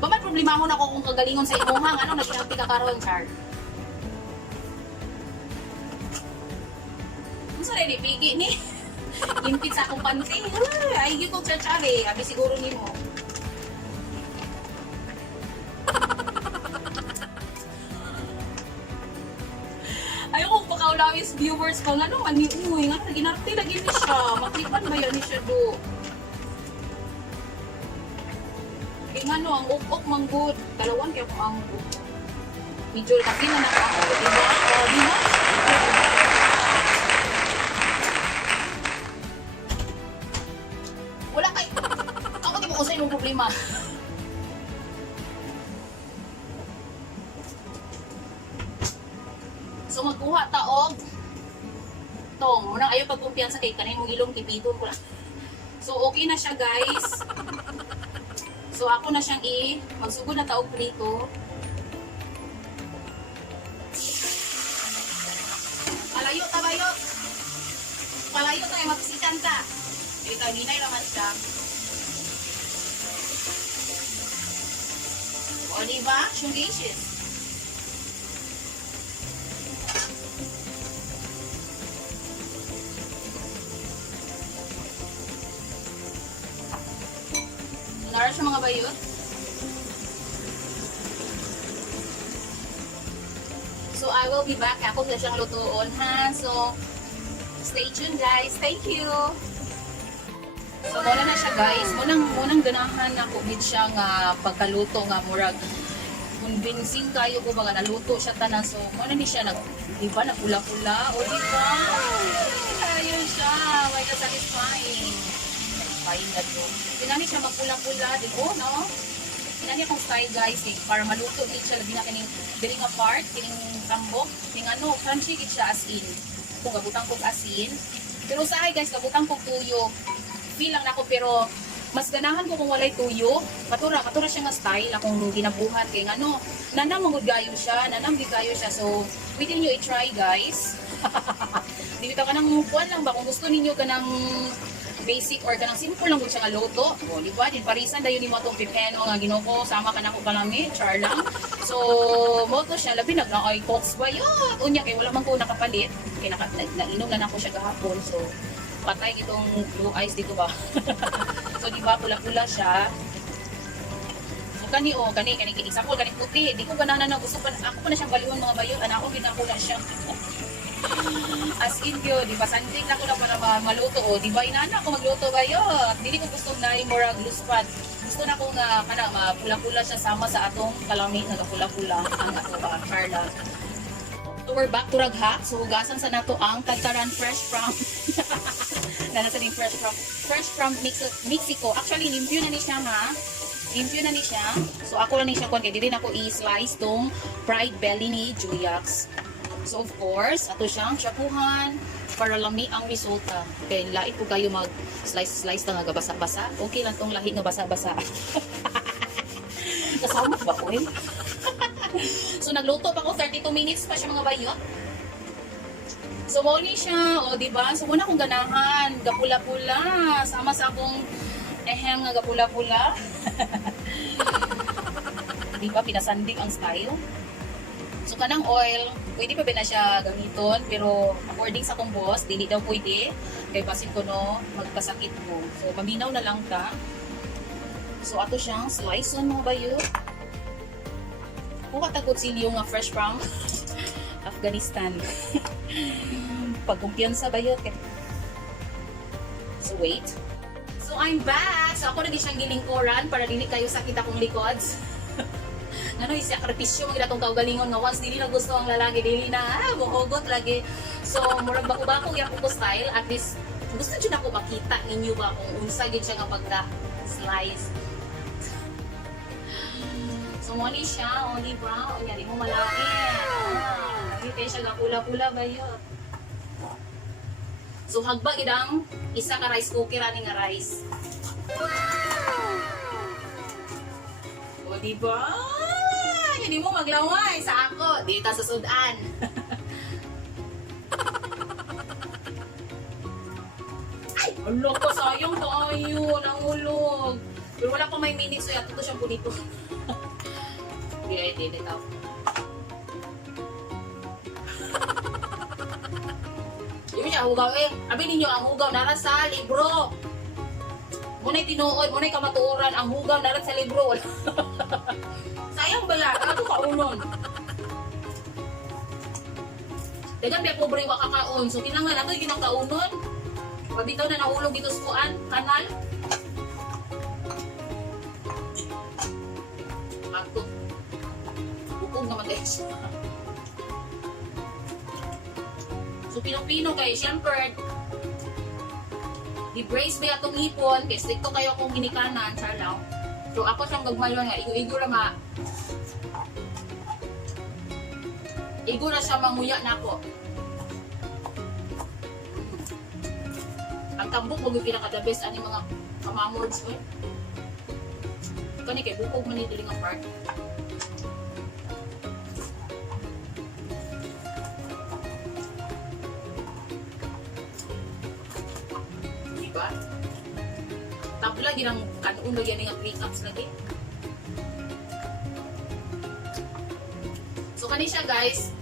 Ba may problema mo na ko kung kagalingon sa imuhang. Ano, nag-inalti ka karon, Char? Ano sa rin, ipigi ni? Impit sa akong panty. Ay, yun kong Char eh. Abi siguro ni mo. Ayaw kong pakaulawis viewers ko. Ano, uy, nga, nag-inalti lagi ni siya. Maklipan ba yan ni siya do? Nga no, ang up-up manggod. Dalawan kaya kung ang medyo tapi na ako. Diba? Diba? Wala kay... Ako di mo usay yung problema. So magkuha taog tong. Munang ayaw pagkumpiyansa kay kanay mong ilong kipiton ko lang. So okay na siya guys. So ako na siyang magsugod na taog prito. Palayo ta bayo. Palayo tayo mapisikan ta. Ito ginay naman siya. O diba? Shunggacious. Nara siya mga bayot. So, I will be back. Ako na siyang lutuon, ha? So, stay tuned, guys. Thank you! So, muna na siya, guys. Munang ganahan na kubit siya nga pagkaluto nga murag convincing kayo ko baga naluto siya tanan. So, muna ni siya diba, nagpula-pula. O, diba? Ayun siya. May satisfying. Satisfying na to. Pinani siya magpula-pula, di ko, no? Pinani akong style, guys, eh, para maluto din siya. Labi na kining apart, kining tambok, kining ano, crunchy gid siya as in. Kung gabutang kong asin. Pero sa akin, guys, gabutang kong tuyo. Feel lang ako, pero mas ganahan ko kung walay tuyo. Katura siya nga style akong ginabuhat. Kaya ano, nanam magod gayo siya, nanam di gayo siya. So, pwede nyo i-try, guys. Dili ta kanang kuan lang ba kung gusto ninyo kanang basic or kanang simple lang gud siya nga luto. O di ba? Din parisan dayon nimo atong pipeno nga Ginoo sama ka nako kalami, char lang. So mo to siya labi nag-ay cooks ba yun? Unya kay wala man ko nakapalit. Kay nainom na nako siya gahapon. So patay itong blue eyes dito ba. So di ba pula-pula siya. So kani example kani puti. Di ko banana na gusto pa ako pa na siyang baliwan mga bayon. Ana ko ginakula siya. As in yun, di ba? Sanding na ko na para maluto o. Di ba inana ko magluto ba yun? Dili ko gusto na yung murag luspat. Gusto na ko nga kana mapula-pula siya sama sa atong kalami nga pula-pula ang ato ba Carla. So we're back to ragha. So hugasan sa nato ang tagtaran fresh from na nasa din fresh from Mexico. Actually limpyo na ni siya ha. Limpyo na ni siya. So ako lang ni siya kuan kay dili na ko i-slice tong fried belly ni Juyax. So of course, ato siyang tsapuhan para lami ang resulta. Kaya lahi ko kayo mag-slice na nga basa-basa. Okay lang tong lahi nga basa-basa. Kasama ba ko eh? So nagluto pa ko 32 minutes pa siya mga bayot. So mo ni siya, o di ba? So muna akong ganahan, gapula-pula, sama sa akong eheng nga gapula-pula. Di ba pinasandig ang style? So kanang oil, pwede pa ba na siya gamiton, pero according sa kong boss, dili daw pwede. Kaya basin ko no, magpasakit mo. So maminaw na lang ta. So ato siyang slice on mga bayo. Kung katakot silyo nga fresh from Afghanistan. Pagkumpiyansa bayot. So wait. So I'm back. So ako na di siyang gilingkoran para dili kayo sakit akong likods. Ano yung sakripisyo mga itong kaugalingon nga once dili na gusto ang lalaki, dili na muhugot lagi. So murag bako-bako yung ko style, at least gusto dyan ako makita ninyo ba kung unsa gid siya nga pagka-slice. So mo ni siya, o di ba? O nyari mo malaki. Hindi siya gapula-pula ba yun? So hagbag idang isa ka rice cooker ani nga rice. O di ba? Hindi mo maglaway sa ako. Dito sa sudan. Ay, ulo ko. Sayang tayo. Nangulog. Pero wala pa may minutes. So, yato to siyang punito. Hindi, ito. Hindi siya hugaw eh. Abi ninyo, ang hugaw nara sa libro. Muna'y tinuod, muna'y kamatuoran. Ang hugaw nara sa libro. Sayang ba yan? Ako kaunon. Dagan biya pobre wa kakaon. So kinanglan ato yung kaunon. Pabitaw na nahulog dito sa kuan, kanal. Ako. Bukog naman guys. So pinong-pino kay siyempre di-brace ba atong ipon kay stricto kayo kung ginikanan, salaw. So ako siyang gagmayon nga, igo ra igo na siya manguya na ako. Ang tambok mo yung pinaka-the best ani mga kamamords ko. Kani kay bukog man ni nga part. Diba? Tapos lagi ng kanuun lagi nga 3 cups lagi. So kani siya guys,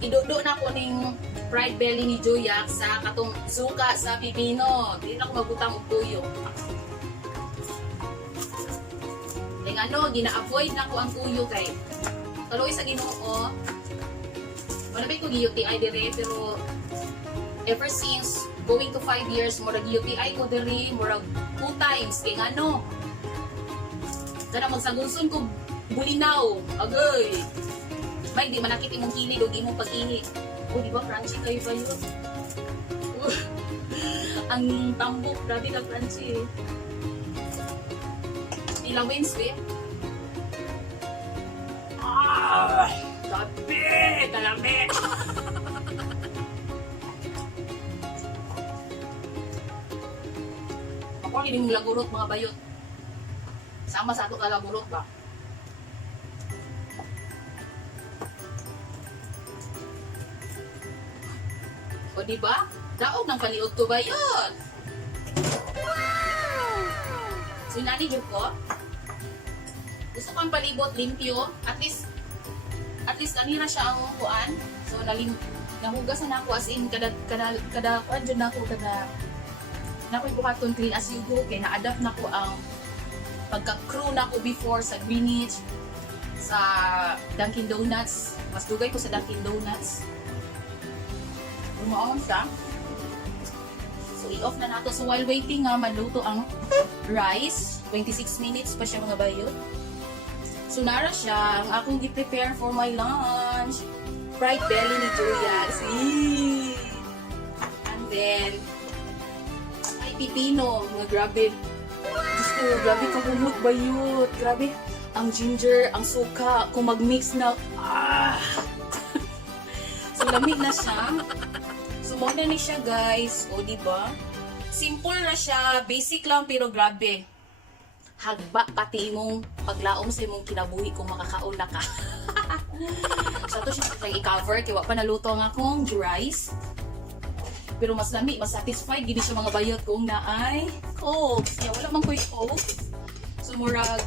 idudo na ko ning fried belly ni Juyax sa katong suka sa pipino. Dili na ko magbutang og tuyo. Ning ano, gina-avoid na ko ang tuyo kay kaloy sa Ginoo. Wala ba ko gi-UTI dire pero ever since going to 5 years murag UTI ko diri murag 2 times kay ngano. Kada magsagunson ko bulinaw. Agay. May di manakit imong kilid o imong pag-ihi. O di ba crunchy kayo ba yun? Ang tambok, grabe na crunchy. Ilawins, be. Ah! Sabi! Kalami! Ako ang hiling lagurot mga bayot. Sama sa ato kalagurot ba? O di ba? Daog ng paliog to ba yun? So nani jud ko. Gusto ko ang palibot limpyo. At least kanina siya ang kuan. So nahugasan na ako as in kada kuan jud nako kada nakoy buhaton clean as you go kay na-adapt nako ang pagka-crew nako before sa Greenwich sa Dunkin Donuts. Mas dugay ko sa Dunkin Donuts. Umaon siya. So i-off na nato. So while waiting nga maluto ang rice, 26 minutes pa siya mga bayo. So nara siya ang akong gi-prepare for my lunch. Fried belly ni Julia. See? And then ay pipino nga grabe. Diyos ko, grabe kahumot bayot. Grabe ang ginger, ang suka, kung mag-mix na so lamig na siya. So mo na ni siya guys. O di ba? Simple na siya, basic lang pero grabe. Hagba pati imong paglaom sa imong kinabuhi kung makakaon na ka. So ito siya sa i-cover kaya wa pa naluto ang akong rice. Pero mas lami, mas satisfied gid siya mga bayot kung naay coke. Kaya wala man ko'y coke. So murag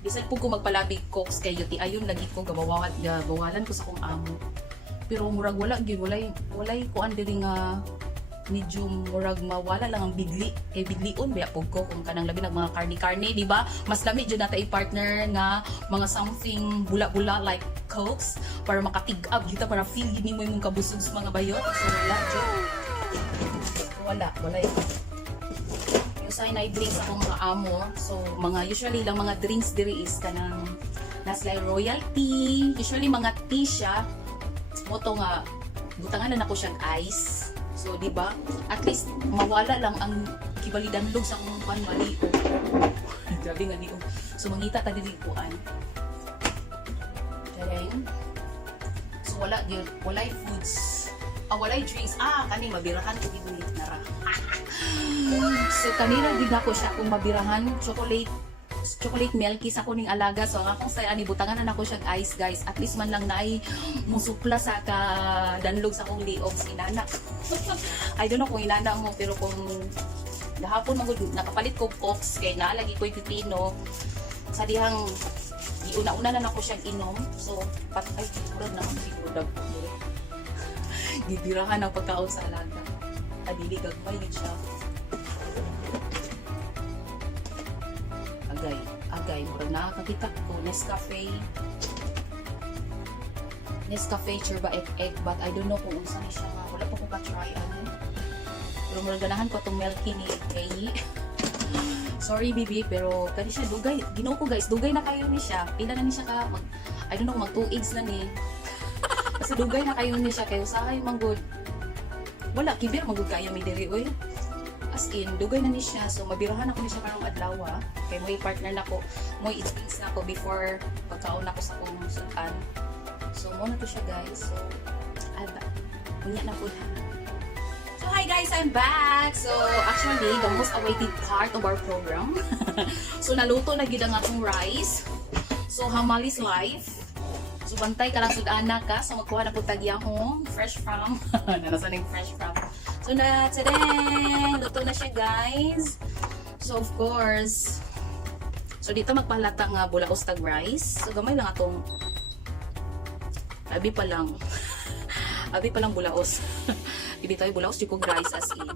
bisan po ko magpalabig cokes kayo ti ayon lagi ko gabawalan ko sa kong amo. Pero murag wala gyud walay kuan diri nga medium murag mawala lang ang bigli kay biglion baya pug ko kung kanang labi ng mga karne di ba mas lami jud nata i-partner nga mga something bula-bula like cokes para makatig-up kita para feel gid nimo imong kabusog sa mga bayot. So wala yung sign I drinks ako mga amo. So mga usually lang mga drinks diri is kanang naslay royal tea, usually mga tea siya mo to nga butangan na nako siyang ice. So, di ba? At least, mawala lang ang kibalidanlog sa kong panmali. Grabe nga niyo. So, mangita ta dilipuan. Kaya so, walay foods. Walay drinks. Kani mabirahan ko gibulit na ra. So, kanina din ako siya kung mabirahan. Chocolate milky sa kuning alaga. So, ang akong saya ni butangan na ako siyang ice, guys. At least man lang naay musupla sa danlog sa kong liog si inana. I don't know kung inana mo, pero kung gahapon nakapalit ko cokes kay naalagi ko'y pipino. Sa dihang iuna-una na ako siyang inom. So, patay siguro na siguro dagpo. Gibirahan ang pagkaon sa alaga. Adili gagmay yun siya. Agay, murag nakakakita ko Nescafe Churba egg, but I don't know kung unsa ni siya nga. Wala pa ko ka-try pero murag ganahan ko itong milky ni Kay. Sorry bibi, pero kani siya dugay. Ginoo ko guys, dugay na kayo ni siya. Pila na ni siya ka I don't know mag 2 eggs na ni. Kasi dugay na kayo ni siya kay usahay manggod. Wala kibir manggod kayo mi diri oy. As in, dugay na ni siya. So, mabirahan ako ni siya karong adlaw. Kay mo partner na ko. Mo i-drinks na ako before pagkaon ako sa kong sultan. So, mo na to siya guys. So, unya na po na. So, hi guys! I'm back! So, actually, the most awaited part of our program. So, naluto na gyud ang akong rice. So, Hamali's life. So, bantay ka lang sud-ana ka. So, magkuha na po tagyahong fresh from. Nanasan yung fresh from. So na, tadeng! Luto na siya guys. So of course, so dito magpahalata nga bulaos tag rice. So gamay lang atong abi pa lang bulaos. Hindi tayo bulaos di kong rice as in.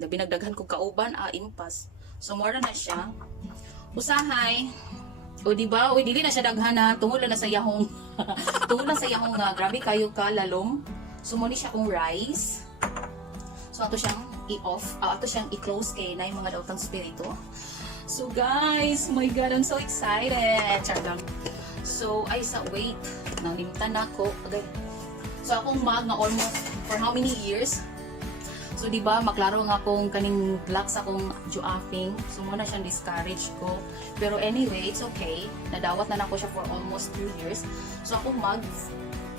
Labi nagdaghan kong kauban, impas. So mora na siya. Usahay. O diba? O dili na siya daghan na tungod lang na sa yahong. Tungod lang sa yahong nga grabe kayo ka lalong. So, muna siya kong rice. So, ato siyang i-off. Ato siyang i-close kay na yung mga dautang spirito. So, guys, my God, I'm so excited. Chargang. So, ay sa wait. Nalimtan na ako. Okay. So, akong mag na almost for how many years? So, di ba maklaro nga akong kaning black sa akong juafing. So, muna siyang discourage ko. Pero anyway, it's okay. Nadawat na ako siya for almost 2 years. So, akong mag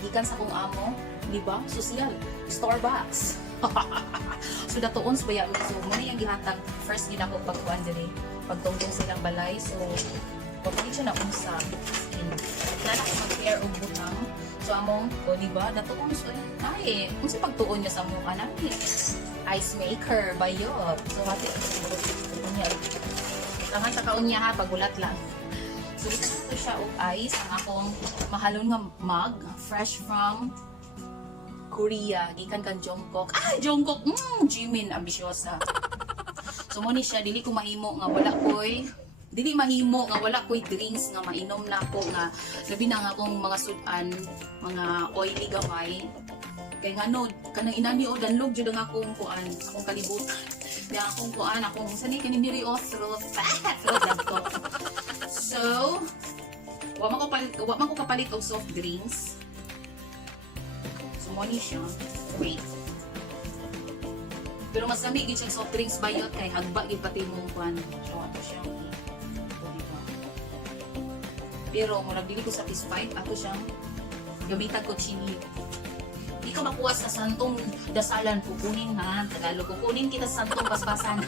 gikan sa akong amo. Diba? Social. Starbucks. So, datoon sa baya. So, muna yung gihatag. First, gina ko pagkuhan diri. Pagtungtong silang balay. So, pagkuhan siya na unsa. Nana ko mag-pair o butang. So among, o diba, datuon so ay, kung sa pagtuon niya sa mukha namin. Ice maker, bayot. So hati, niya. Tangan sa kaon niya ha, pagulat lang. So ito ko siya og ice, ang akong mahalon nga mug, fresh from Korea, gikan kan Jungkook. Jungkook, Jimin, ambisyosa. So mo ni siya, dili ko mahimo nga wala ko'y drinks nga mainom na ko nga labi na nga akong mga sudan, mga oily gamay. Kay nga no, kanang inani o danlog jud ang akong kalibutan. Kaya akong sani kanindiri o throat lang ko. So, wa man ko kapalit og soft drinks. So mo ni siya. Wait. Pero mas lami gid siya soft drinks bayot kay hagba gid pati mong kwan. So ato siya. Pero murag dili ko satisfied ako siyang gamitan ko chini. Di ka makuha sa santong dasalan kukunin ha, Tagalog kukunin kita sa santong basbasan.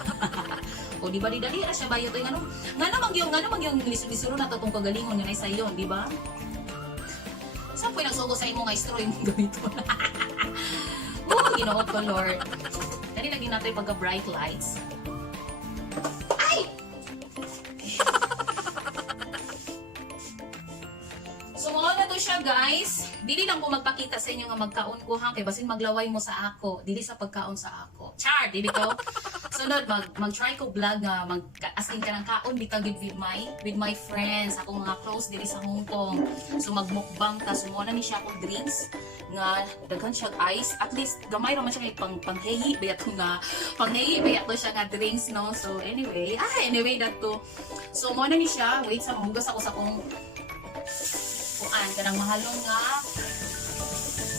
O di ba di dali ra siya bayot oy ngano mang yung lisuro na tong kagalingon nga sa iyo, di ba? Sa poy nagsugo sa imo nga istro imong gamiton. Ginoo ko Lord. Dali lagi natin pagka bright lights. So mo na to siya guys. Dili lang ko magpakita sa inyo nga magkaon ko ha kay basin maglaway mo sa ako. Dili sa pagkaon sa ako. Char, dili ko. Sunod mag-try ko vlog nga mag-asking ka ng kaon bitaw gid with my friends, ako mga close dili sa Hong Kong. So magmukbang ta sumuna ni siya akong drinks nga daghan siya ice. At least gamay ra man siya kay panghehi bayat ko nga panghehi bayat to siya nga drinks no. So anyway that to. So mo na ni siya. Wait sa mahugas ako sa akong kuan kanang mahalong nga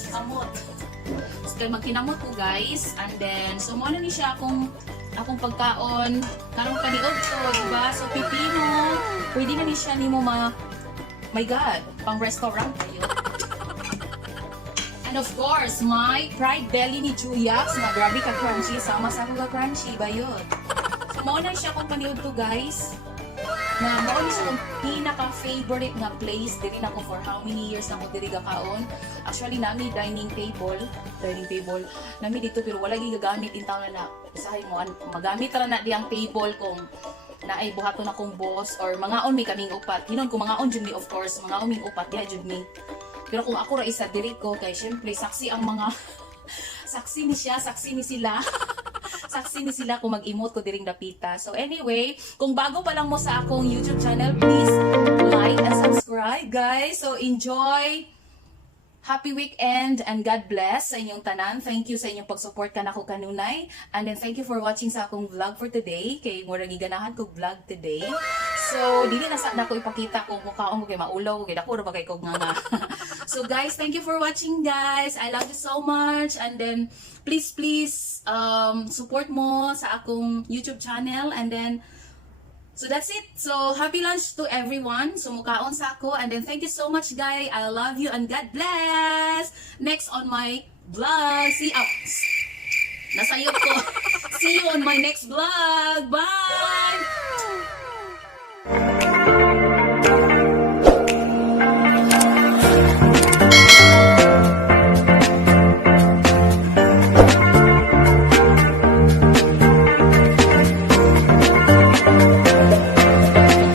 kamot. So kay magkinamot ko guys and then so mo na ni siya akong pagkaon karong kaniog to diba so pipino pwede na ni siya nimo my god pang restaurant kayo. And of course my pride belly ni Juliax na grabe ka crunchy sama sa ako ka crunchy bayod. So mo na siya akong paniog to guys na mao ni siya pinaka-favorite nga place diri na ko for how many years na ko diri gakaon. Actually nami dining table nami dito pero wala gigagamit intaw na usahay mo magamit ra na diyang table kung naay buhaton akong boss or mangaon mi kaming upat. Hinon ko mangaon jud mi of course, mangaon ming upat ya jud mi. Pero kung ako ra isa diri ko kay syempre saksi ang mga saksi ni sila. Saksi ni sila kung mag-emote ko diring dapita. So anyway, kung bago pa lang mo sa akong YouTube channel, please like and subscribe guys. So enjoy. Happy weekend and God bless sa inyong tanan. Thank you sa inyong pag-support kanako kanunay. And then thank you for watching sa akong vlog for today. Kay mura giganahan ko vlog today. So dili na sa ko ipakita kung mukhaon ko kay maulaw kay dako ra ba kay kog nga. So guys, thank you for watching guys. I love you so much and then please support mo sa akong YouTube channel and then so that's it. So happy lunch to everyone. So mukaon sa ako and then thank you so much guys. I love you and God bless. Next on my vlog. Nasayop ko. See you on my next vlog. Bye.